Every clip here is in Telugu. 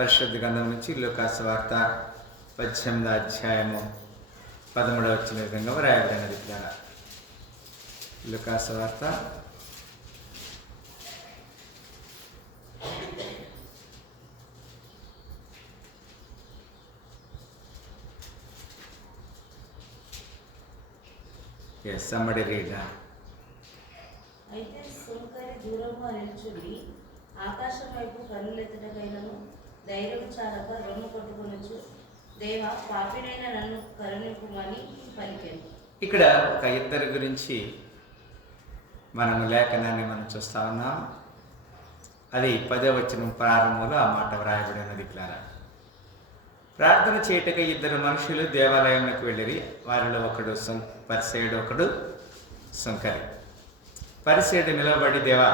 పరిశుద్ధ గ్రంథం నుంచి లూకాసు వార్త 18వ అధ్యాయము 13వ వచ్చిన విధంగా వ్రాయబడినది. ద్వారా లూకాసు వార్త 18. అయితే సుంకరి దూరముగా నిల్చుండి ఆకాశం వైపు కన్నులెత్తటకైనను ధైర్యం చాలక రొమ్ము కొట్టుకొనొచ్చు, దేవా పాపినైన నన్ను కరుణింపుమని పలికెను. ఇక్కడ ఒక ఇద్దరి గురించి మనము లేఖనాన్ని చూస్తా ఉన్నాం. అది 10వ వచనం ప్రారంభంలో ఆ మాట వ్రాయబడినది. ప్రార్థన చేయటకై ఇద్దరు మనుషులు దేవాలయంలోకి వెళ్ళిరి. వారిలో ఒకడు పరిసేయుడు, ఒకడు సుంకరి. పరిసేయుడు నిలబడి, దేవా,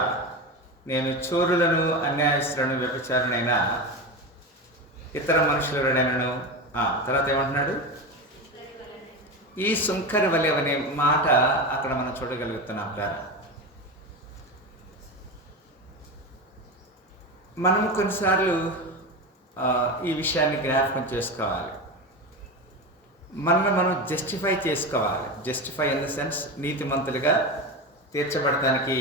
నేను చోరులను, అన్యాయస్తులను, వ్యభిచారునైనా ఇతర మనుషులనైనను. తర్వాత ఏమంటున్నాడు? ఈ సుంకరి వలె అనే మాట అక్కడ మనం చూడగలుగుతున్నాం. మనం కొన్నిసార్లు ఈ విషయాన్ని జ్ఞాపకం చేసుకోవాలి. మనం జస్టిఫై చేసుకోవాలి. జస్టిఫై ఇన్ ద సెన్స్ నీతిమంతులుగా తీర్చబడటానికి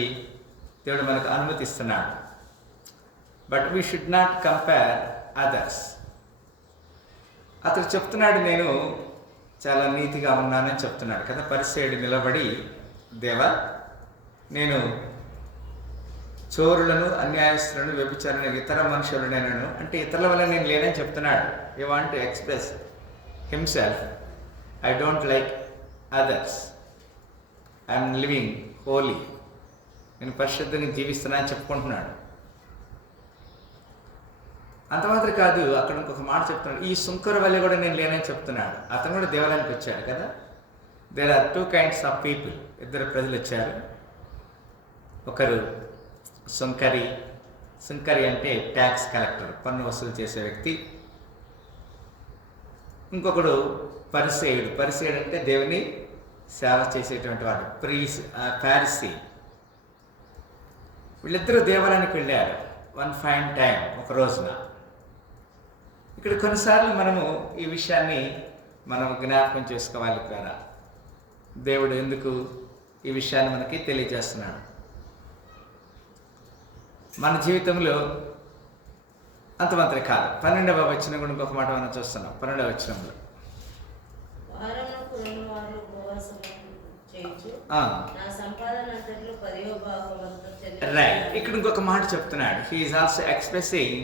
దేవుడు మనకు అనుమతిస్తున్నాడు. But we should not compare others. అతడు చెప్తున్నాడు, నేను చాలా నీతిగా ఉన్నానని చెప్తున్నాడు కదా. పరిసేయుడు నిలబడి, దేవా, నేను చోరులను, అన్యాయస్తులను, వ్యభిచారులను, ఇతర మనుషులనైనను, అంటే ఇతరుల వల్ల నేను లేనని చెప్తున్నాడు. You want to express himself. I don't like others, I'm living holy, నేను పరిశుద్ధంగా జీవిస్తున్నా అని చెప్పుకుంటున్నాడు. అంత మాత్రం కాదు, అక్కడ ఇంకొక మాట చెప్తున్నాడు, ఈ సుంకరు వల్ల కూడా నేను లేనని చెప్తున్నాడు. అతను కూడా దేవాలయానికి వచ్చాడు కదా. There are 2 kinds of people. ఇద్దరు ప్రజలు వచ్చారు. ఒకరు సుంకరి. సుంకరి అంటే ట్యాక్స్ కలెక్టర్, పన్ను వసూలు చేసే వ్యక్తి. ఇంకొకడు పరిసేయుడు. పరిసేయుడు అంటే దేవుని సేవ చేసేటువంటి వాడు, ఫారిసీ. వీళ్ళిద్దరూ దేవాలయానికి వెళ్ళారు వన్ ఫైన్ టైం, ఒక రోజున. ఇక్కడ కొన్నిసార్లు మనము ఈ విషయాన్ని జ్ఞాపకం చేసుకోవాలి కదా. దేవుడు ఎందుకు ఈ విషయాన్ని మనకి తెలియజేస్తున్నాడు? మన జీవితంలో అంతమాత్రం కాదు. 12వ వచనం కూడా ఇంకొక మాట మనం చూస్తున్నాం. 12వ వచనంలో రైట్, ఇక్కడ ఇంకొక మాట చెప్తున్నాడు. He is also expressing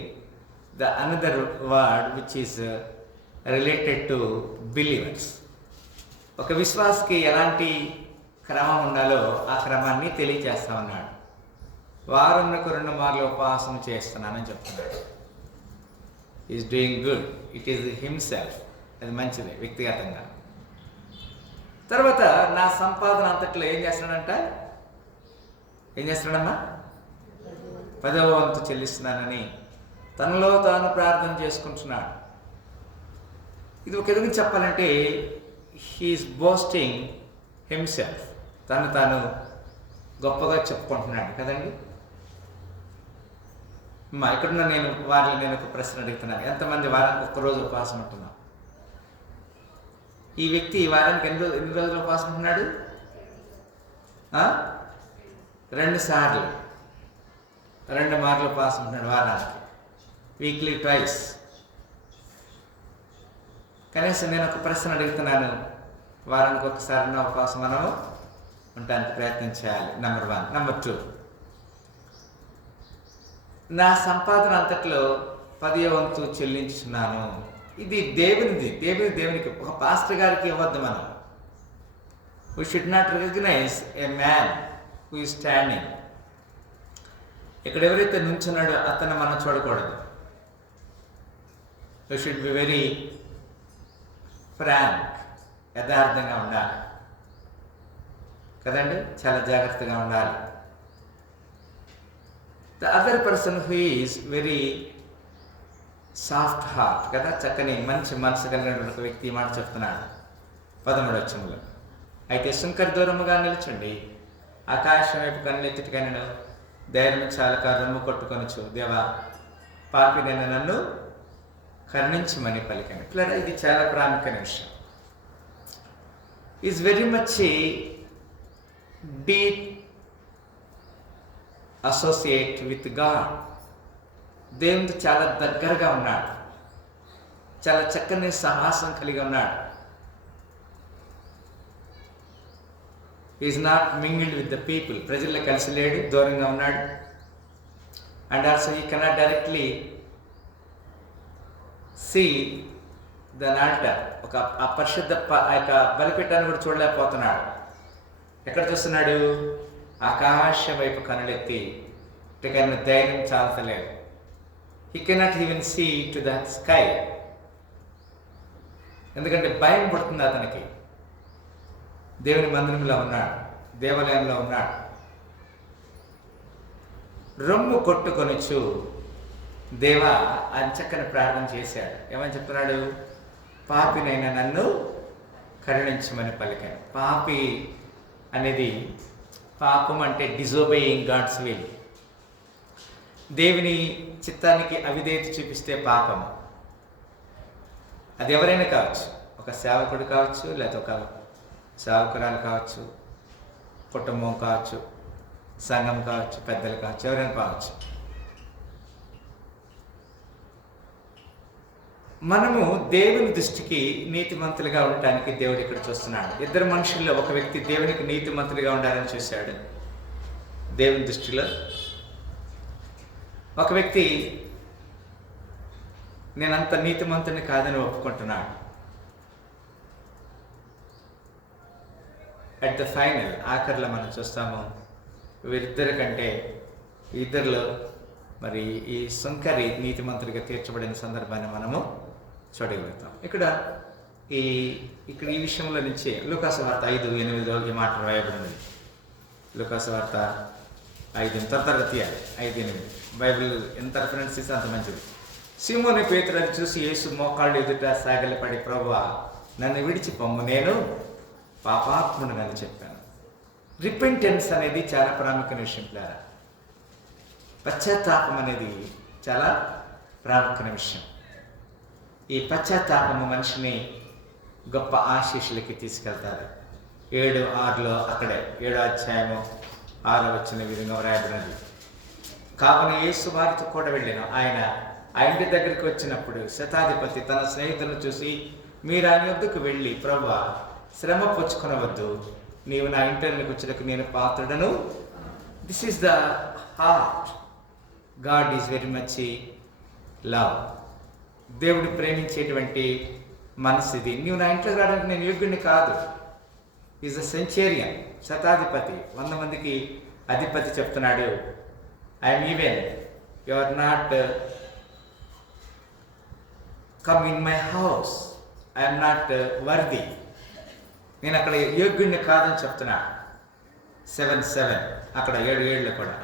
the another word which is related to believers. ఒక విశ్వాసకి ఎలాంటి క్రమం ఉండాలో ఆ క్రమాన్ని తెలియజేస్తా ఉన్నాడు. వారంకు 2 మార్లు ఉపవాసం చేస్తున్నానని చెప్తున్నాడు. Is doing good. It is himself. అది మంచిది వ్యక్తిగతంగా. తర్వాత నా సంపాదన అంతట్లో ఏం చేస్తున్నాడంట? ఏం చేస్తున్నాడమ్మా? 10వ వంతు చెల్లిస్తున్నానని తనలో తాను ప్రార్థన చేసుకుంటున్నాడు. ఇది ఒక ఎదుగు చెప్పాలంటే హీఈస్ బోస్టింగ్ హిమ్సెల్ఫ్. తాను గొప్పగా చెప్పుకుంటున్నాడు కదండి. ఇక్కడున్న నేను ఒక ప్రశ్న అడుగుతున్నాను. ఎంతమంది వారానికి ఒక్కరోజు ఉపవాసం ఉంటున్నాం? ఈ వ్యక్తి వారానికి ఎన్ని రోజులు ఉపవాసం ఉంటున్నాడు? 2 సార్లు, 2 మార్లు ఉపవాసం ఉంటున్నాడు వారానికి. Weekly twice. కనీసం నేను ఒక ప్రశ్న అడుగుతున్నాను, వారానికి ఒకసారి ఉపవాసం మనం ఉండటానికి ప్రయత్నం చేయాలి. నెంబర్ 1. నెంబర్ 2, నా సంపాదన అంతట్లో 10వ వంతు చెల్లించున్నాను. ఇది దేవునిది. దేవునికి ఒక పాస్టర్ గారికి ఇవ్వద్దు మనం. We should not recognise a man who is standing. ఇక్కడ ఎవరైతే నుంచున్నాడో అతను మనం చూడకూడదు. We should be very frank. యథార్థంగా ఉండాలి కదండి. చాలా జాగ్రత్తగా ఉండాలి. The other person who is very soft heart కదా, చక్కని మంచి మనసు కలిగిన ఒక వ్యక్తి మాట చెప్తున్నాడు 13వ వచనంలో. అయితే సుంకరి దూరముగా నిల్చుండి ఆకాశం వైపు కన్నెత్తిటికైనను ధైర్యం చాలక రొమ్ము కొట్టుకొనొచ్చు, దేవా, పాపినైన నన్ను కరుణించమని పలికాను. పిల్లరా, ఇది చాలా ప్రాముఖ్యమైన విషయం. Is very much deep associate with God. దేవునితో చాలా దగ్గరగా ఉన్నాడు, చాలా చక్కని సహాసం కలిగి ఉన్నాడు. Is not mingled with the people. ప్రజల్లో కలిసి లేడు, దూరంగా ఉన్నాడు. And also he cannot directly see the altar. ఒక ఆ పరిశుద్ధ ఆ యొక్క బలిపీఠాన్ని కూడా చూడలేకపోతున్నాడు. ఎక్కడ చూస్తున్నాడు? ఆకాశం వైపు కనులెత్తి ఇకైనా ధైర్యం చాలతలేదు. He cannot even see to the sky. ఎందుకంటే భయం పడుతుంది అతనికి. దేవుని మందిరంలో ఉన్నాడు, దేవాలయంలో ఉన్నాడు. రొమ్ము కొట్టుకొనుచు దేవా అని చక్కని ప్రార్థన చేశాడు. ఏమని చెప్తున్నాడు? పాపినైనా నన్ను కరుణించమని పలికాను. పాపి అనేది, పాపం అంటే డిజోబేయింగ్ గాడ్స్ విల్. దేవుని చిత్తానికి అవిధేయత చూపిస్తే పాపం. అది ఎవరైనా కావచ్చు, ఒక సేవకుడు కావచ్చు, లేకపోతే ఒక సేవకురాలు కావచ్చు, కుటుంబం కావచ్చు, సంఘం కావచ్చు, పెద్దలు కావచ్చు, ఎవరైనా కావచ్చు. మనము దేవుని దృష్టికి నీతిమంతులుగా ఉండటానికి దేవుడు ఇక్కడ చూస్తున్నాడు. ఇద్దరు మనుషుల్లో ఒక వ్యక్తి దేవునికి నీతిమంతులుగా ఉండాలని చూశాడు. దేవుని దృష్టిలో ఒక వ్యక్తి నేనంత నీతిమంతుని కాదని ఒప్పుకుంటున్నాడు. అట్ ద ఫైనల్, ఆఖరిలో మనం చూస్తాము, వీరిద్దరి కంటే ఇద్దరిలో మరి ఈ సుంకరి నీతిమంతుడిగా తీర్చబడిన సందర్భాన్ని మనము చూడగలుగుతాం. ఇక్కడ ఈ విషయంలో నుంచి లూకాసు వార్త 5:8 ఈ మాట రాయబడింది. లూకాసు వార్త 5 త్వరగా తీయాలి. 5:8 బైబిల్ ఎంత రిఫరెన్స్ ఇస్తే అంత మంచిది. సీమోను పేతురుని చూసి యేసు మోకాళ్ళు ఎదుట సాగిలపడి, ప్రభువా నన్ను విడిచి పొమ్ము, నేను పాపాత్ముడనని చెప్పాను. రిపెంటెన్స్ అనేది చాలా ప్రాముఖ్యమైన విషయం. పిల్లరా, పశ్చాత్తాపం అనేది చాలా ప్రాముఖ్యమైన విషయం. ఈ పశ్చాత్తాపము మనిషిని గొప్ప ఆశీస్సులకి తీసుకెళ్తారు. 7:6 అక్కడే 7వ అధ్యాయము 6వ వచనం విధంగా వ్రాయబడినది. కావున యేసు వారితో కూడా వెళ్ళాను. ఆయన ఆ ఇంటి దగ్గరికి వచ్చినప్పుడు శతాధిపతి తన స్నేహితులను చూసి, మీరు ఆయన యొద్దకు వెళ్ళి, ప్రభువా శ్రమ పుచ్చుకొనవద్దు, నీవు నా ఇంటికి వచ్చేటకు నేను పాత్రుడను. This is the heart. God is very much love. దేవుడు ప్రేమించేటువంటి మనసు ఇది. నీవు నా ఇంట్లోకి రావడానికి నేను యోగ్యుడిని కాదు. ఈజ్ అ సెంచేరియన్, శతాధిపతి, 100 మందికి అధిపతి చెప్తున్నాడు, I'm even you are not come in my house, I'm not worthy. నేను అక్కడ యోగ్యుడిని కాదని చెప్తున్నా. 7:7 అక్కడ 7:7 కూడా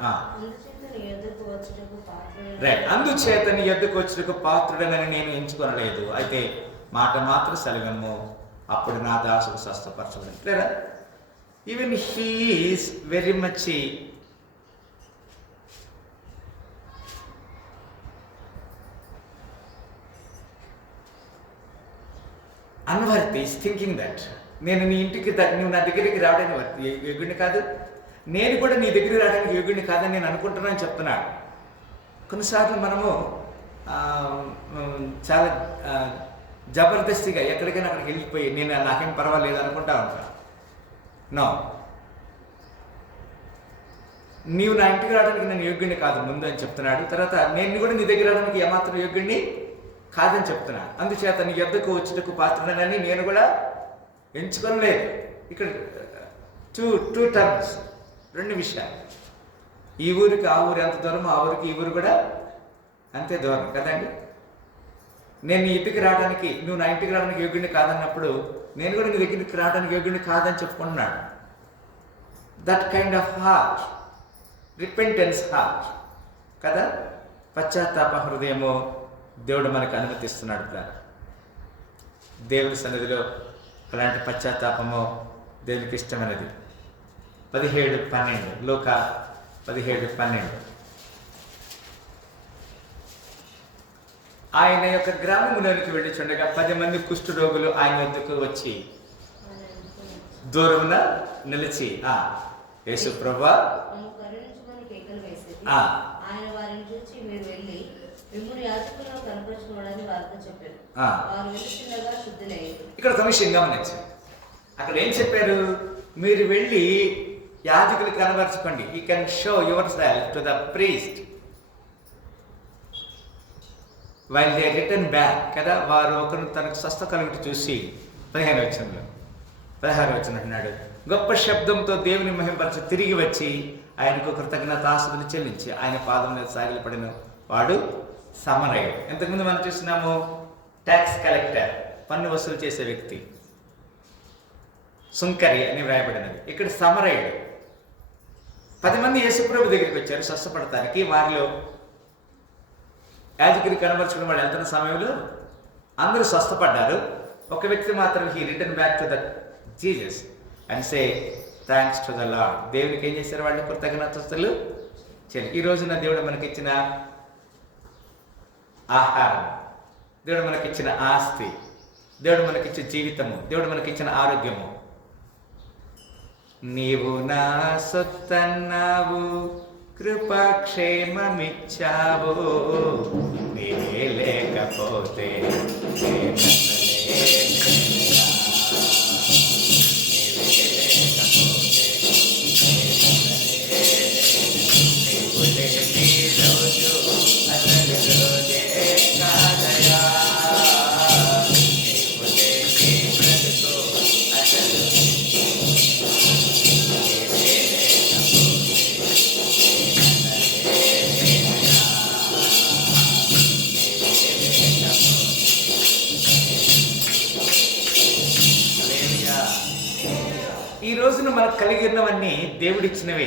రైట్. అందుచేత నీ యొద్దకు వచ్చుటకు పాత్రుడనని నేను ఎంచుకొనలేదు, అయితే మాట మాత్రం సెలవము, అప్పుడు నా దాసుడు స్వస్థపరచబడి. లేదా even he is very much unworthy, is thinking that నేను నీ ఇంటికి నువ్వు నా దగ్గరికి రావడానికి యోగ్యుడిని కాదు, నేను కూడా నీ దగ్గరికి రావడానికి యోగ్యుడిని కాదని నేను అనుకుంటున్నాను చెప్తున్నాడు. కొన్నిసార్లు మనము చాలా జబర్దస్తిగా ఎక్కడికైనా అక్కడికి వెళ్ళిపోయి నాకేం పర్వాలేదు అనుకుంటా ఉంటాను. నో, నీవు నా ఇంటికి రావడానికి నేను యోగ్యుడిని కాదు ముందు అని చెప్తున్నాడు. తర్వాత నేను కూడా నీ దగ్గర రావడానికి ఏమాత్రం యోగ్యుడిని కాదని చెప్తున్నాను. అందుచేత నీ యొద్దకు వచ్చుటకు పాత్రుడనని నేను కూడా ఎంచుకోలేదు. ఇక్కడ టూ టర్మ్స్, 2 విషయాలు. ఈ ఊరికి ఆ ఊరు ఎంత దూరమో, ఆ ఊరికి ఈ ఊరు కూడా అంతే దూరం కదండి. నేను నీ ఇంటికి రావడానికి, నువ్వు నా ఇంటికి రావడానికి యోగ్యుడిని కాదన్నప్పుడు నేను కూడా నీ దగ్గరికి రావడానికి యోగ్యుడిని కాదని చెప్పుకుంటున్నాడు. That kind of heart, repentance heart కదా. పశ్చాత్తాప హృదయము దేవుడు మనకు అనుమతిస్తున్నాడు. దేవుడి సన్నిధిలో అలాంటి పశ్చాత్తాపము దేవునికి ఇష్టమైనది. 17:12 లూకా 17:12 ఆయన యొక్క గ్రామంలోనికి వెళ్ళిచుండగా 10 మంది కుష్ఠ రోగులు ఆయన వద్దకు వచ్చి దూరమున నిలిచి యేసు ప్రభువా కరుణించమని కేకలు వేసేది. ఆ. ఆయన వారిని చూచి మీరు వెళ్ళి మిమ్మల్ని యాజకులను కనపరచుకోవడానికి వారితో చెప్పారు. వారు వెళ్ళిచుండగా శుద్ధులయ్యారు. ఇక్కడ ఒక విషయం గమనించండి. అక్కడ ఏం చెప్పారు? మీరు వెళ్ళి యాజకులు కనబరచుకోండి. You can show your self to the priest while they return back కదా. వారు ఒకరు తనకు స్వస్థ కలుగుట చూసి 16 వచనం అంటున్నాడు, గొప్ప శబ్దంతో దేవుని మహిమపరచి తిరిగి వచ్చి ఆయనకు కృతజ్ఞతాస్తుతులు చెల్లించి ఆయన పాదం మీద సాగిలపడిన వాడు సమరయుడు. ఇంతకుముందు మనం చూస్తున్నాము ట్యాక్స్ కలెక్టర్, పన్ను వసూలు చేసే వ్యక్తి, సుంకరి అని వ్రాయబడినది. ఇక్కడ సమరయుడు. 10 మంది యేసుప్రభు దగ్గరికి వచ్చారు స్వస్థపడటానికి. వారిలో యాజకుడి కనబరుచుకున్న వాళ్ళు వెళ్తున్న సమయంలో అందరూ స్వస్థపడ్డారు. ఒక వ్యక్తి మాత్రం he return back to the Jesus and say thanks to the lord. దేవునికి ఏం చేశారు? వాళ్ళు కృతజ్ఞతలు చెల్లి. ఈ రోజున దేవుడు మనకిచ్చిన ఆహారం, దేవుడు మనకిచ్చిన ఆస్తి, దేవుడు మనకిచ్చిన జీవితము, దేవుడు మనకిచ్చిన ఆరోగ్యము, నీవు నా సొత్తన్నావు, కృపాక్షేమమిచ్చావు, నీవే లేకపోతే ఈ రోజున మనకు కలిగినవన్నీ దేవుడిచ్చినవే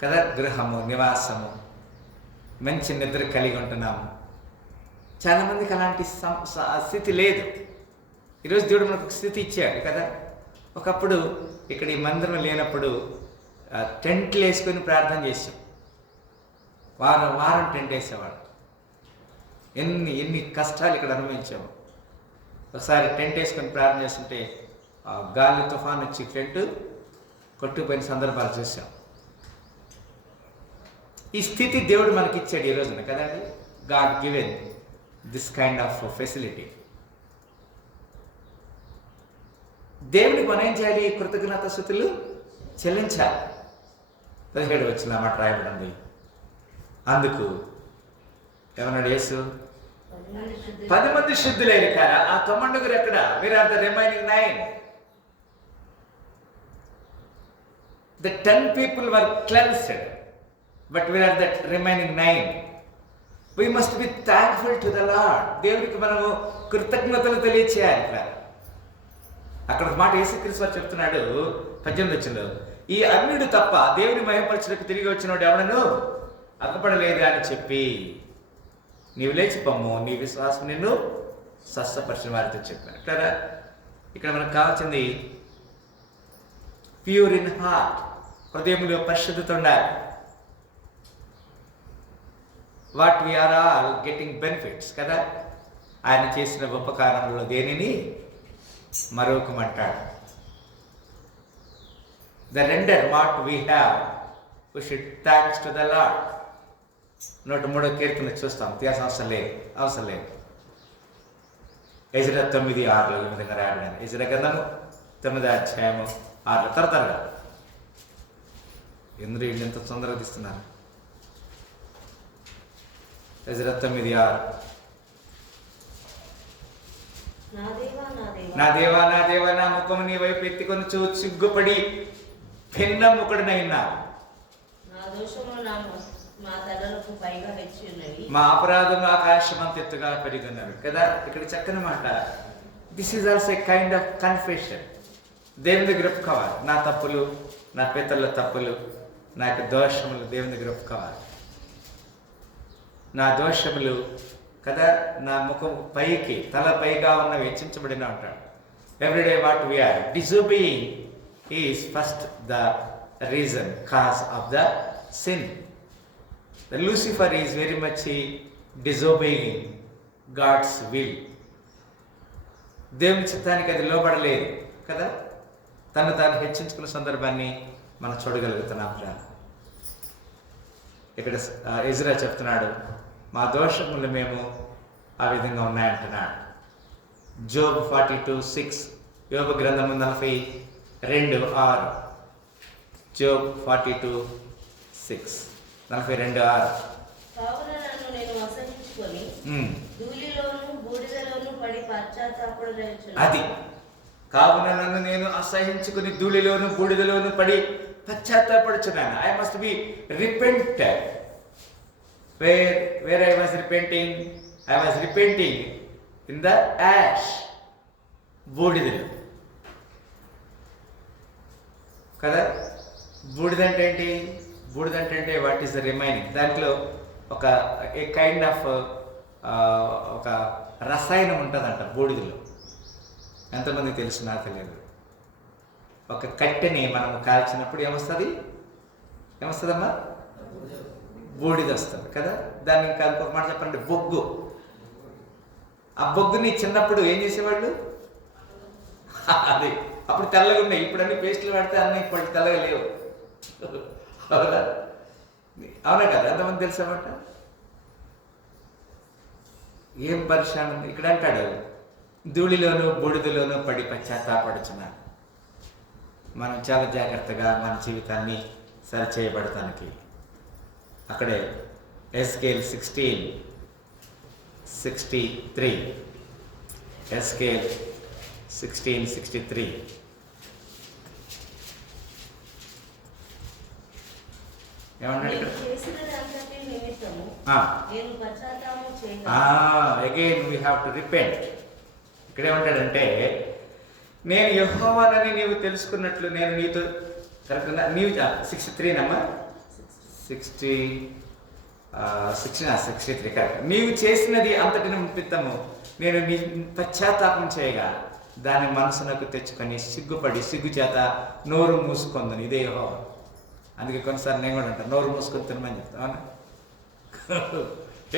కదా. గృహము, నివాసము, మంచి నిద్ర కలిగి ఉంటున్నాము. చాలామందికి అలాంటి స్థితి లేదు. ఈరోజు దేవుడు మనకు స్థితి ఇచ్చాడు కదా. ఒకప్పుడు ఇక్కడ ఈ మందిరం లేనప్పుడు టెంట్లు వేసుకొని ప్రార్థన చేసాం. వారం టెంట్ వేసేవాడు. ఎన్ని కష్టాలు ఇక్కడ అనుభవించాము. ఒకసారి టెంట్ వేసుకొని ప్రార్థన చేస్తుంటే గాలి తుఫాన్ వచ్చి టెంట్ కొట్టుకుపోయిన సందర్భాలు చూసాం. ఈ స్థితి దేవుడు మనకి ఇచ్చాడు ఈ రోజున కదండి. God given this kind of facility. దేవుడికి మనం ఏం చేయాలి? కృతజ్ఞతాస్తుతులు చెల్లించాలి. 17 వచ్చిన మాట రాయబడింది. అందుకు ఏమన్నాడు యేసు? 10 మంది శుద్ధులైన కారా, ఆ 9 ఎక్కడ? వీర్ are the remaining 9. The 10 people were cleansed, but we are the remaining 9. We must be thankful to the Lord. దేవుడికి మనము కృతజ్ఞతలు తెలియచేయాలి. అక్కడ ఒక మాట యేసుక్రీస్తు వారు చెప్తున్నాడు 18 వచనంలో, ఈ అన్యుడు తప్ప దేవుని మహిమపరచుటకు తిరిగి వచ్చినవాడు ఎవడను అక్కపడలేదు అని చెప్పి నీవు లేచి పొమ్ము, నీ విశ్వాసం నిన్ను స్వస్థపరిచిన వారితో చెప్పాను కదా. ఇక్కడ మనకు కావాల్సింది ప్యూర్ ఇన్ హార్ట్, హృదయంలో పరిశుద్ధత ఉండాలి. What we are all getting benefits కదా. ఆయన చేసిన ఉపకారంలో దేనిని మరొకమంటాడు. The render what we have we should thanks to the Lord. 103వ కీర్తన చూస్తాం. వ్యత్యాసం అవసరం లేదు. ఎజ్రా 9:6 ఈ విధంగా రాయబడింది. ఎజ్రా గ్రంథము 9:6 తరతరగా. ఎందుకు వీళ్ళు ఎంత తొందరగా తీస్తున్నారు? ఎజ్రా 9:6 నా దేవా నా దేవా నా ముఖము నీ వైపు ఎత్తుకొని సిగ్గుపడి భిన్నముఖుడనైనా మా అపరాధం ఆకాశమంత ఎత్తుగా పెరిగినారు కదా. ఇక్కడ చక్కని మాట. This is also a kind of confession. దేవుని దగ్గర ఒప్పుకోవాలి. నా తప్పులు, నా పితరుల తప్పులు, నా యొక్క దోషములు దేవుని దగ్గర ఒప్పుకోవాలి. నా దోషములు కదా, నా ముఖం పైకి తల పైగా ఉన్నవి హెచ్చించబడిన ఉంటాడు. Everyday what we are disobeying is first the reason, cause of the sin. Lucifer is very much disobeying God's will. దేవుని చిత్తానికి అది లోబడలేదు కదా. తను తాను హెచ్చించుకున్న సందర్భాన్ని మనం చూడగలుగుతున్నాం. ఇక్కడ ఎజ్రా చెప్తున్నాడు, మా దోషములు మేము ఆ విధంగా ఉన్నాయంటున్నాడు. జోబ్ 42:6, యోబు గ్రంథము 42:6, జోబ్ 42:6, 42:6. కావున నన్ను నేను అసహించుకొని ధూళిలోను బూడిదలోను పడి పశ్చాత్తాపడుచున్నాను. అది కావున నన్ను నేను అసహించుకుని ధూళిలోను బూడిదలోను పడి పశ్చాత్తాపడుచున్నాను. I must be repented. Where I was repenting? I was repenting in the ash, బూడిదలు కదా. బూడిదంటే ఏంటి? బూడిదంటే వాట్ ఈస్ ద రిమైనింగ్. దాంట్లో ఒక ఏ కైండ్ ఆఫ్ ఒక రసాయనం ఉంటుందంట బూడిదలో. ఎంతమంది తెలుసు నాకు తెలియదు. ఒక కట్టెని మనం కాల్చినప్పుడు ఏమొస్తుందమ్మా? బూడిద వస్తుంది కదా. దాన్ని ఇంకా ఇంకొక మాట చెప్పాలంటే బొగ్గు. ఆ బొగ్గుని చిన్నప్పుడు ఏం చేసేవాళ్ళు? అది అప్పుడు తెల్లగా ఉన్నాయి. ఇప్పుడు అన్ని పేస్టులు పెడితే అన్నీ ఇప్పుడు తెల్లగా లేవు. అవునా కదా? ఎంతమంది తెలుసామాట? ఏం పరిశానం ఇక్కడ అంటాడు, ధూళిలోను బూడిదలోను పడి పశ్చాత్తాపడుచున్నాను. మనం చాలా జాగ్రత్తగా మన జీవితాన్ని సరిచేయబడటానికి అక్కడే ఎస్కేల్ 16:63, ఎస్కేల్ 16:63 ఏమన్నాడు ఇక్కడ? Again we have to repent. ఇక్కడ ఏమంటాడంటే, నేను యెహోవానని నీవు తెలుసుకున్నట్లు నేను నీతో కరెక్ట్ నీవు 63 నమ్మా 63 కరెక్ట్. నీవు చేసినది అంతటి నిమిత్తము నేను నీ పశ్చాత్తాపం చేయగా దాని మనసునకు తెచ్చుకొని సిగ్గుపడి సిగ్గు చేత నోరు మూసుకుందని. ఇదే యెహోవా. అందుకే కొన్నిసార్లు నేను కూడా అంటాను, నోరు మూసుకొని తినమని చెప్తాను.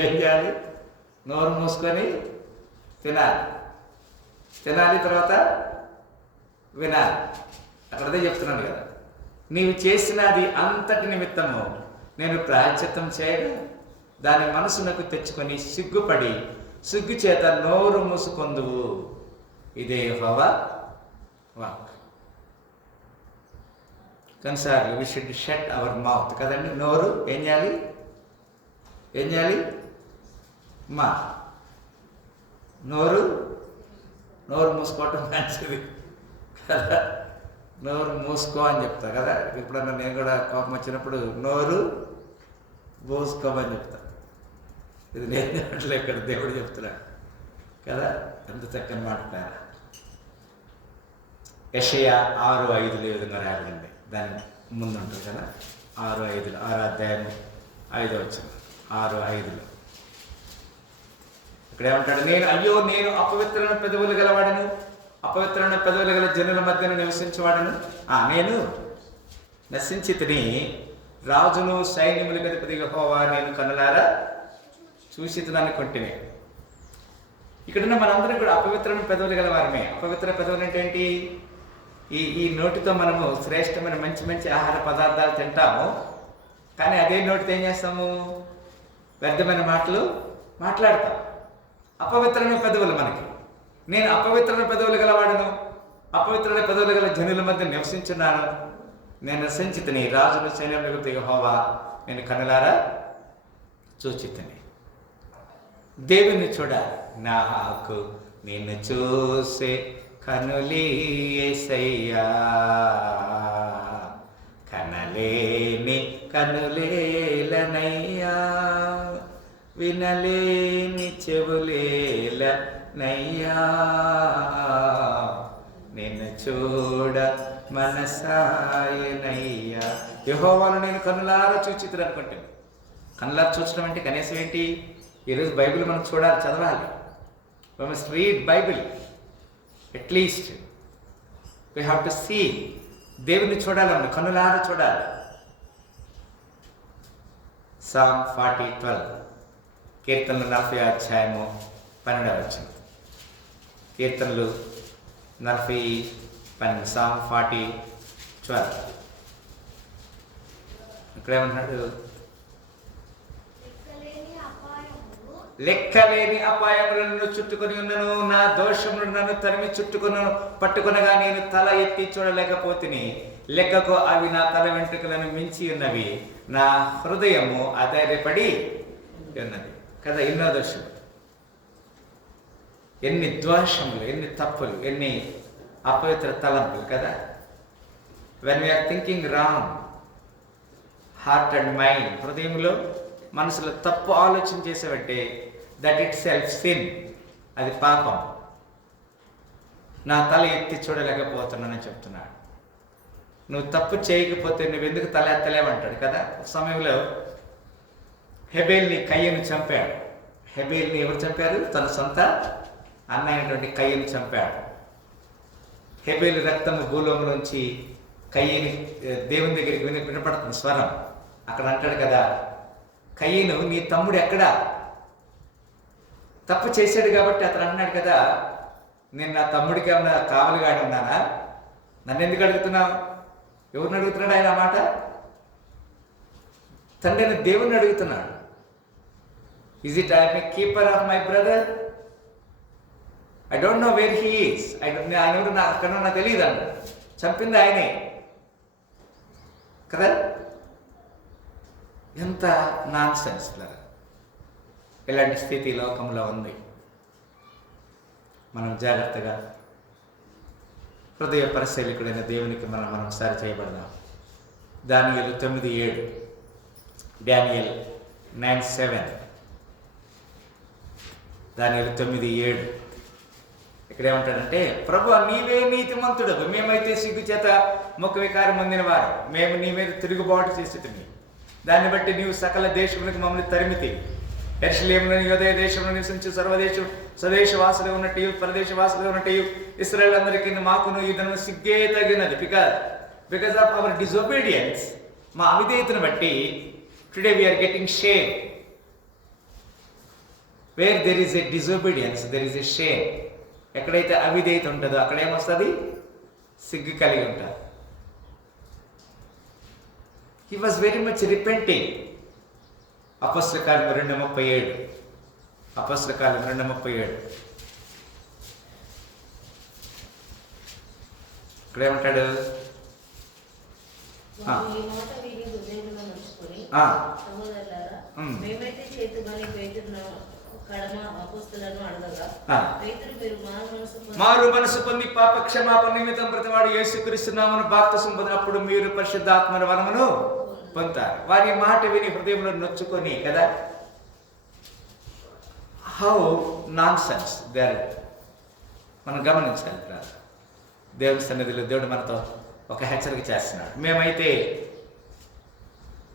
ఏం చేయాలి? నోరు మూసుకొని తినాలి, తర్వాత వినాలి. అక్కడదే చెప్తున్నాను కదా, నీవు చేసినది అంతటి నిమిత్తము నేను ప్రాయశ్చిత్తం చేయగా దాని మనసునకు తెచ్చుకొని సిగ్గుపడి సిగ్గు చేత నోరు మూసుకొందువు. ఇదే యెహోవా వాక్. కొన్నిసార్లు we should shut our mouth కదండి. నోరు ఏం చేయాలి? మా నోరు మూసుకోవటం మంచిది కదా. నోరు మూసుకో అని చెప్తా కదా. ఎప్పుడన్నా నేను కూడా కోపం వచ్చినప్పుడు నోరు మూసుకోమని చెప్తా. ఇది నేను చెప్పట్లే, ఇక్కడ దేవుడు చెప్తున్నాడు కదా. ఎంత చక్కని మాట్లాడారు. యెషయా 6:5 ఈ విధంగా రాయబడింది. దాని ముందు ఉంటుంది కదా. 6:5 6వ అధ్యాయం 5వ వచనం 6:5 ఇక్కడ ఏమంటాడు? నేను అపవిత్రమైన పెదవులు గలవాడను, అపవిత్రమైన పెదవులు గల జనుల మధ్యన నివసించేవాడను. నేను నశించితిని, రాజును సైన్యములకు అధిపతి యెహోవా నేను కన్నులారా చూసితిని అనుకుంటునే. ఇక్కడున్న మనందరం కూడా అపవిత్రమైన పెదవులు గలవారమే. అపవిత్ర పెదవులు అంటే ఏంటి? ఈ నోటితో మనము శ్రేష్టమైన మంచి మంచి ఆహార పదార్థాలు తింటాము, కానీ అదే నోటితో ఏం చేస్తాము? వ్యర్థమైన మాటలు మాట్లాడతాం. అపవిత్రమైన పెదవులు మనకి. నేను అపవిత్రమైన పెదవులు గలవాడను, అపవిత్రమైన పెదవులు గల జనుల మధ్య నివసించున్నాను. నేను నశించితిని, రాజును సైన్యములకు యెహోవా నేను కన్నులారా చూచితిని. దేవుని చూడాలి. నాకు నిన్ను చూసే కనులేసయ్యా, కనలేని కనులేలనయ్యా, వినలేని చెవులేలనయ్యా, నిన్ను చూడ మనసాయనయ్యా. యెహోవాను నేను కన్నులారా చూచితురు అనుకుంటాను. కన్నులారా చూచడం అంటే కనీసం ఏంటి? ఈరోజు బైబిల్ మనం చూడాలి, చదవాలి. We must read Bible. At least we have to see. దేవుని చూడాలన్న కన్నులారా చూడాలి. Psalm 40:12 కీర్తనలు 40 అధ్యాయము 12 వచనం. కీర్తనలు 40:12, Psalm 40:12. ఇక్కడ ఏమంటున్నాడు? లెక్కలేని అపాయములను చుట్టుకొని ఉన్నను, నా దోషములు నన్ను తరిమి చుట్టుకున్నాను, పట్టుకొనగా నేను తల ఎత్తి చూడలేకపోతిని. లెక్కకు అవి నా తల వెంట్రుకలను మించి ఉన్నవి, నా హృదయము అధైర్యపడి ఉన్నది. కదా, ఎన్నో దోషములు, ఎన్ని ద్వేషములు, ఎన్ని తప్పులు, ఎన్ని అపవిత్ర తలంపులు కదా. When we are thinking wrong, heart and mind, హృదయంలో మనసులో తప్పు ఆలోచన చేసేవంటే దట్ ఇట్ సెల్ఫ్ సిన్, అది పాపం. నా తల ఎత్తి చూడలేకపోతున్నానని చెప్తున్నాడు. నువ్వు తప్పు చేయకపోతే నువ్వెందుకు తల ఎత్తలేమంటాడు కదా. ఒక సమయంలో హెబేల్ని కయ్యను చంపాడు. హెబేల్ని ఎవరు చంపారు? తన సొంత అన్న అయినటువంటి కయ్యను చంపాడు. హెబేలు రక్తము భూలోకంలోంచి కయ్యని దేవుని దగ్గరికి వినపడుతుంది స్వరం. అక్కడ అంటాడు కదా, కయ్యను నీ తమ్ముడు ఎక్కడా? తప్పు చేశాడు కాబట్టి అతను అన్నాడు కదా, నేను నా తమ్ముడికి ఏమన్నా కావలిగాడి ఉన్నానా? నన్ను ఎందుకు అడుగుతున్నావు? ఎవరిని అడుగుతున్నాడు ఆయన? ఆ మాట తండ్రి అయిన దేవుణ్ణి అడుగుతున్నాడు. Is it I M A keeper of my brother? I don't know where he is. ఆయన ఎవరు అక్కడ నాకు తెలియదు అన్న. చంపింది ఆయనే కదా. ఎంత నాన్ సెన్స్. ఇలాంటి స్థితి లోకంలో ఉంది. మనం జాగ్రత్తగా హృదయ పరిశీలకుడైన దేవునికి మనం ఒకసారి చేయబడదాం. దానియేలు 9:7, డానియల్ 9:7, దానియేలు 9:7. ఇక్కడ ఏమంటాడంటే, ప్రభువా నీవే నీతిమంతుడు, మేమైతే సిగ్గు చేత ముఖ వికారం పొందిన వారు, మేము నీ మీద తిరుగుబాటు చేసేది. దాన్ని బట్టి నీవు సకల దేశములకు మమ్మల్ని తరిమితి. యెరూషలేములోని యూదయ దేశంలో నివసించు స్వదేశవాసులు ఉన్నట్టు పరదేశవాసులు ఉన్నట్టు ఇశ్రాయేలు అందరికీ మాకును ఈ దినము సిగ్గే తగినది. బికాజ్ ఆఫ్ అవర్ డిజోబీడియన్స్, మా అవిధేయతను బట్టి today we are getting shame. Where there is a disobedience there is a shame. ఎక్కడైతే అవిధేయత ఉంటుందో అక్కడ ఏమొస్తుంది? సిగ్గు కలిగి ఉంటారు. He was very much repenting. అపొస్తలుల కార్యము 2:37, అపొస్తలుల కార్యము 2:37. ఇక్కడ ఏమంటాడు? మేమైతే చేతుగాని పేతురును కడమ అపొస్తలులను అడగగా, పేతురు మీరు మారు మనసు పొంది పాప క్షమాపణ నిమిత్తం ప్రతివాడు యేసుక్రీస్తు నామమున బాప్తిసం పొందినప్పుడు మీరు పరిశుద్ధాత్మ వరమును పొందుతారు. వారి మాట విని హృదయంలో నొచ్చుకొని కదా. How nonsense there. మనం గమనించాలి. దేవుని సన్నిధిలో దేవుడు మనతో ఒక హెచ్చరిక చేస్తున్నాడు. మేమైతే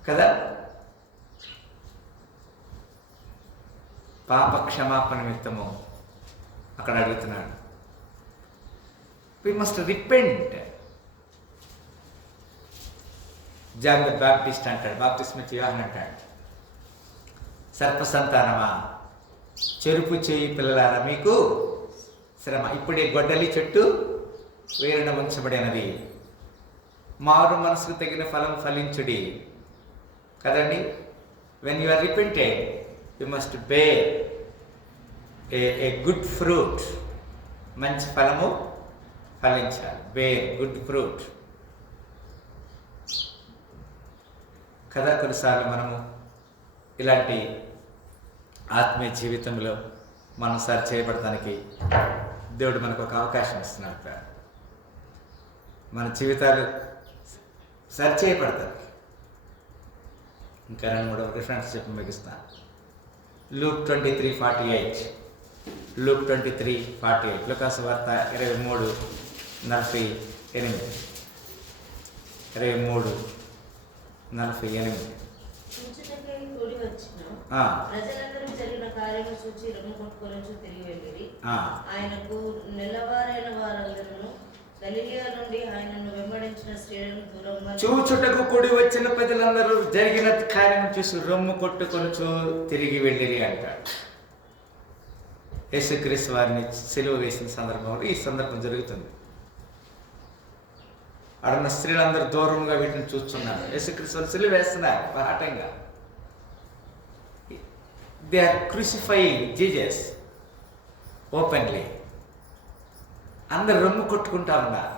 కదా పాప క్షమాపణ నిమిత్తము అక్కడ అడుగుతున్నాడు. We must repent. John the Baptist అంటాడు, బాప్టిస్ట్ యోహాను అంటాడు, సర్ప సంతానమా, చెరుపు చేయి పిల్లలారా మీకు శ్రమ. ఇప్పుడే గొడ్డలి చెట్టు వేరున ఉంచబడినది, మారు మనసుకు తగిన ఫలం ఫలించుడి కదండి. When you are repented you must bear a good fruit. మంచి ఫలము ఫలించాలి. బేర్ గుడ్ ఫ్రూట్ కదా. కొన్నిసార్లు మనము ఇలాంటి ఆత్మీయ జీవితంలో మనం సరి చేయబడటానికి దేవుడు మనకు ఒక అవకాశం ఇస్తున్నాడు. మన జీవితాలు సరి చేయబడతాయి. ఇంకా 2-3 రిఫరెన్స్ చెప్పి ముగిస్తాను. లూక్ 23:48, లూక్ 23:48, లూకాసు వార్త 23:48, 23:48. ప్రజలందరూ జరిగిన కార్యము చూచి రొమ్ము కొట్టుకొని తిరిగి వెళ్ళిరి. ఆయనకు నెలవారైన వారందరూ గలిలయ నుండి ఆయనను వెంబడించిన స్త్రీలను దూరంగా చూచుటకు కూడి వచ్చిన ప్రజలందరూ జరిగిన కార్యం చూసి రొమ్ము కొట్టుకొనుచు తిరిగి వెళ్ళిరి అంటాడు. యేసుక్రీస్తు వారిని సిలువ వేసిన సందర్భంలో ఈ సందర్భం జరుగుతుంది. అడున్న స్త్రీలందరూ దూరంగా వీటిని చూస్తున్నారు. యేసుక్రీస్తు సిలువ వేస్తున్నారు పహాటంగా. They are crucifying Jesus openly. అందరు రొమ్ము కొట్టుకుంటా ఉన్నారు.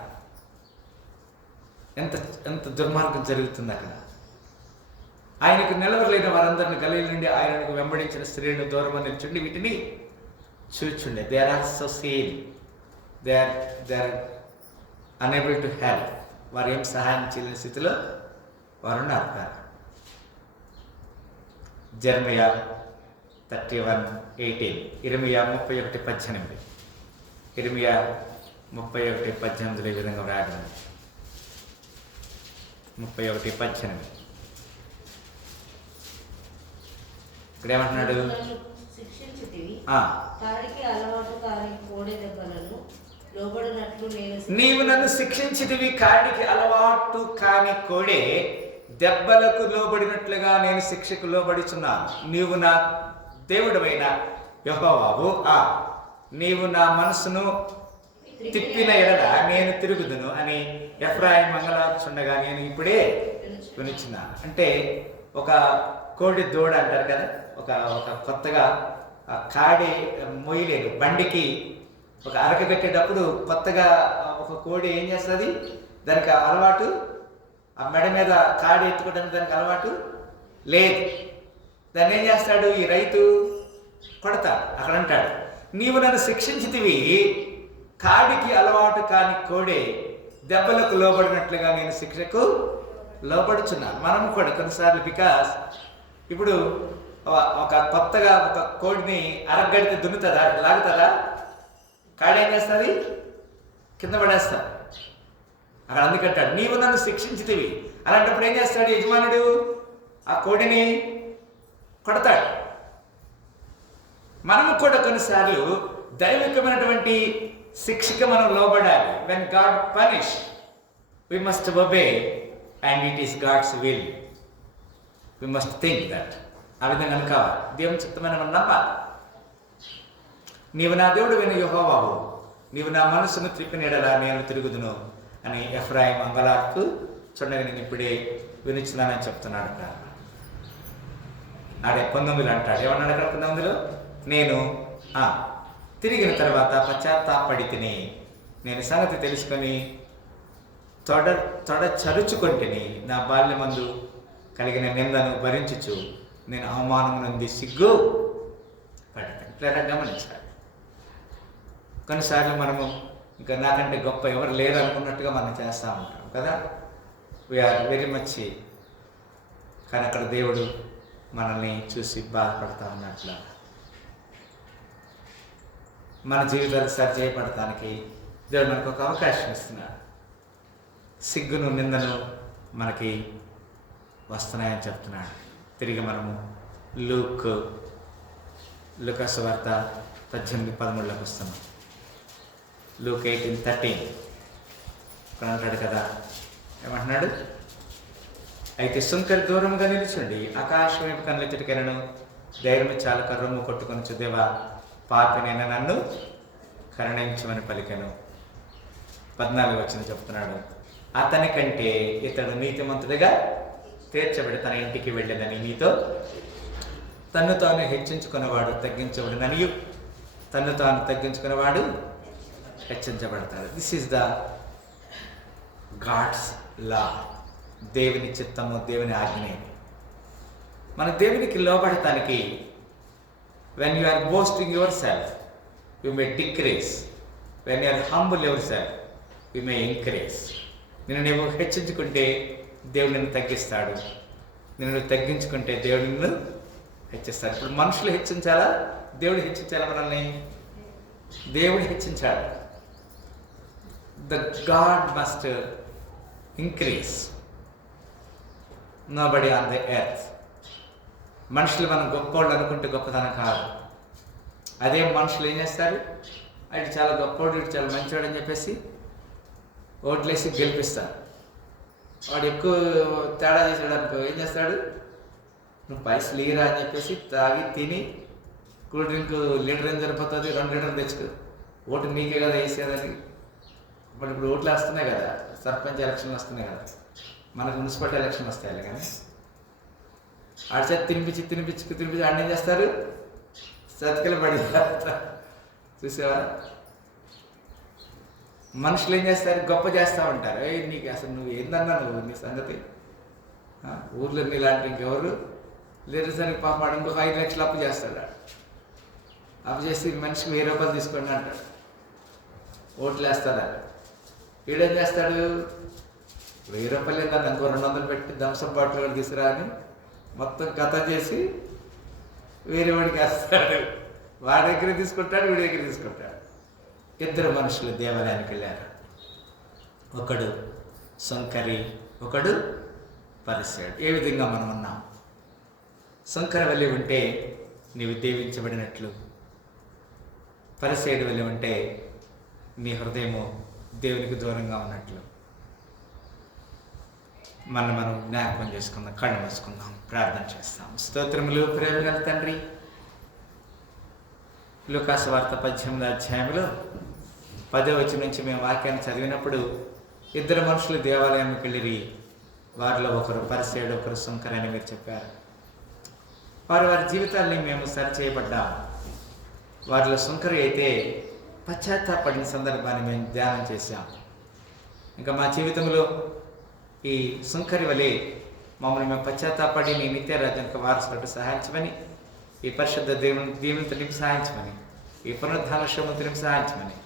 ఎంత ఎంత దుర్మార్గం జరుగుతుంది అక్కడ. ఆయనకు నిలవలేని వారందరిని గలీల నుండి ఆయనకు వెంబడించిన స్త్రీలను దూరంగా నిల్చుండి వీటిని చూచుండే. They are also same. They are unable to help. వారు ఏం సహాయం చేయలేని స్థితిలో వారు ఉన్నారు. జెర్మియా 31:18, ఇర్మియా 31:18. ఇర్మియా 31:18 ఈ విధంగా వ్రాయబడింది. 31:18 ఇక్కడ ఏమంటున్నాడు? శిక్షించితివి, కాడికి అలవాటు కాని కోడె దెబ్బలను లోబడినట్లు నీవు నన్ను శిక్షించితివి, కాడికి అలవాటు కాని కోడే దెబ్బలకు లోబడినట్లుగా నేను శిక్షకు లోబడిచున్నాను. నీవు నా దేవుడవైన యెహోవావు. నీవు నా మనసును తిప్పిన ఎడల నేను తిరుగుదును అని ఎఫ్రాయిం మంగళార్చుండగా నేను ఇప్పుడే వినిచున్నాను. అంటే ఒక కోడి దూడ అంటారు కదా, ఒక కొత్తగా కాడి మొయ్యలేదు. బండికి ఒక అరక పెట్టేటప్పుడు కొత్తగా ఒక కోడి ఏం చేస్తుంది, దానికి అలవాటు, ఆ మెడ మీద కాడి ఎత్తుకోవడానికి దానికి అలవాటు లేదు. దాన్ని ఏం చేస్తాడు ఈ రైతు? కొడతాడు. అక్కడ అంటాడు, నీవు నన్ను శిక్షించితివి, కాడికి అలవాటు కాని కోడే దెబ్బలకు లోబడినట్లుగా నేను శిక్షకు లోబడుచున్నాను. మనం కూడా కొన్నిసార్లు బికాస్ ఇప్పుడు ఒక కొత్తగా ఒక కోడిని అరగడితే దున్నుతుందా, లాగుతుందా? కాడి ఏం చేస్తుంది? కింద పడేస్తా. అక్కడ అందుకంటాడు, నీవు నన్ను శిక్షించితివి. అలాంటప్పుడు ఏం చేస్తాడు యజమానుడు? ఆ కోడిని కొడతాడు. మనము కూడా కొన్నిసార్లు దైవికమైనటువంటి శిక్షకు మనం లోబడాలి. When God punish we must obey and it is God's will. We must think that. ఆ విధంగా అనుకోవాలి. దేవుని చిత్తమైన మనం నమ్మాలి. నీవు నా దేవుడు విన యెహోవావు, నీవు నా మనసును త్రిప్పిన ఎడల నేను తిరుగుదును అని ఎఫ్రాయిం మంగళార్కు చూడగా నేను ఇప్పుడే వినిచున్నానని చెప్తున్నాడు. నాడే 19 అంటాడు. ఏమన్నాడు అక్కడ 19లో? నేను తిరిగిన తర్వాత పశ్చాత్తాపడి తిని నేను సంగతి తెలుసుకొని తొడ చరుచుకొంటిని. నా బాల్యమందు కలిగిన నిందను భరించుచు నేను అవమానం నుండి సిగ్గు పడతాను. ఇట్లా గమనించాలి. కొన్నిసార్లు మనము ఇంకా నాకంటే గొప్ప ఎవరు లేరు అనుకున్నట్టుగా మనం చేస్తూ ఉంటాం కదా. We are very much. కానీ అక్కడ దేవుడు మనల్ని చూసి బాధపడతా ఉన్నట్ల మన జీవితాలు సరి చేయబడటానికి దేవుడు మనకు ఒక అవకాశం ఇస్తున్నాడు. సిగ్గును నిందను మనకి వస్తున్నాయని చెప్తున్నాడు. తిరిగి మనము లూకాసు వార్త 18:13 వస్తున్నాం. లూక్ 18:13 ఇక్కడ అంటాడు కదా, ఏమంటున్నాడు? అయితే సుంకరి దూరంగా నిలుచుండి ఆకాశం వైపు కళ్ళెత్తుటికెళ్ళను, ధైర్యం చాలక రొమ్ము కొట్టుకొని చుదేవా పాపినైనా నన్ను కరుణించమని పలికెను. 14 చెప్తున్నాడు, అతని కంటే ఇతడు నీతిమంతుడిగా తీర్చబడి తన ఇంటికి వెళ్ళేదని నీతో తన్ను తాను హెచ్చించుకున్నవాడు తగ్గించబడిననియు తన్ను తాను తగ్గించుకున్నవాడు హెచ్చించబడతాడు. This is the God's law. దేవుని చిత్తము, దేవుని ఆజ్ఞ. మన దేవునికి లోబడటానికి when you are boasting yourself you may decrease, when you are humble yourself you may increase. నిన్ను నీవు హెచ్చించుకుంటే దేవుడు నిన్ను తగ్గిస్తాడు, నిన్ను తగ్గించుకుంటే దేవుడు నిన్ను హెచ్చిస్తాడు. ఇప్పుడు మనుషులు హెచ్చించాలా, దేవుడు హెచ్చించాలా? మనల్ని దేవుడు హెచ్చించాడు. The God must increase, nobody on the earth. మనుషులు మనం గొప్పోళ్ళు అనుకుంటే గొప్పతనం కాదు. అదే మనుషులు ఏం చేస్తారు, ఇటు చాలా గొప్పోడు, ఇటు చాలా మంచివాడు అని చెప్పేసి ఓట్లేసి గెలిపిస్తాను. వాడు ఎక్కువ తేడా చేసాడు అనుకో, ఏం చేస్తాడు, నువ్వు పైసలు ఇరా అని చెప్పేసి తాగి తిని కూల్ డ్రింక్ లీటర్ ఏం సరిపోతుంది, 2 లీటర్లు తెచ్చుకో, ఓటు నీకే కదా వేసేదని. ఇప్పుడు ఓట్లు వస్తున్నాయి కదా, సర్పంచ్ ఎలక్షన్లు వస్తున్నాయి కదా, మనకు మున్సిపాలిటీ ఎలక్షన్లు వస్తాయి కానీ ఆడ చేతి తినిపించి ఆడ ఏం చేస్తారు, సతికిల పడి చూసావా. మనుషులు ఏం చేస్తారు, గొప్ప చేస్తూ ఉంటారు. నీకు అసలు నువ్వు ఏందన్నా నువ్వు నీ సంగతి, ఊర్లో నీలాంటి ఇంకెవరు లేరు సరే. పాప ఇంకొక 5 లక్షలు అప్పు చేస్తాడు. అప్పు చేసి మనిషికి 1000 రూపాయలు తీసుకోండి అంటాడు. ఓట్లు వేస్తాడా, వీడేం చేస్తాడు, 1000 రూపాయలు ఏంటన్నా ఇంకో 200 పెట్టి థమ్సప్ బాటిల్ కూడా తీసుకురా అని మొత్తం కథ చేసి వేరే వాడికి వేస్తాడు. వాడి దగ్గర తీసుకుంటాడు, వీడి దగ్గర తీసుకుంటాడు. 2 మనుషులు దేవాలయానికి వెళ్ళారు. ఒకడు సుంకరి, ఒకడు పరిసయ్యుడు. ఏ విధంగా మనం ఉన్నాం? సుంకరి వెళ్ళి ఉంటే నీవు దీవించబడినట్లు, పరిసయ్యుడు వెళ్ళి ఉంటే నీ హృదయము దేవునికి దూరంగా ఉన్నట్లు. మనం జ్ఞాపకం చేసుకుందాం, కళ్ళు మూసుకుందాం, ప్రార్థన చేస్తాం. స్తోత్రములు ప్రేమ గల తండ్రి, లూకాసు వార్త 18వ అధ్యాయంలో 10వ వచనం నుంచి మేము వాక్యాన్ని చదివినప్పుడు 2 మనుషులు దేవాలయానికి వెళ్ళి, వారిలో ఒకరు పరిసయ్యుడు, ఒకరు సుంకరి అని మీరు చెప్పారు. వారి జీవితాల్ని మేము సరిచేయబడ్డాం. వారిలో సుంకరి అయితే పశ్చాత్తాపడిన సందర్భాన్ని మేము ధ్యానం చేశాం. ఇంకా మా జీవితంలో ఈ సుంకరి వలె మమ్మల్ని మేము పశ్చాత్తాపడి నీ నిత్య రాజ్యానికి వారసులకు సహాయించమని, ఈ పరిశుద్ధ దీవెనతో నింపి సహాయించమని, ఈ పునరుద్ధాన శోభంతో నింపి సహాయించమని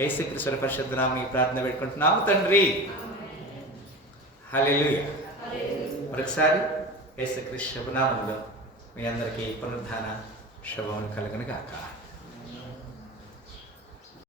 యేసుక్రీస్తు పరిశుద్ధ నామమున ప్రార్థన పెట్టుకుంటున్నాము తండ్రి. హల్లెలూయా. మరొకసారి యేసుక్రీస్తు శుభనామములో మీ అందరికీ పునరుద్ధాన శుభములు కలుగును గాక.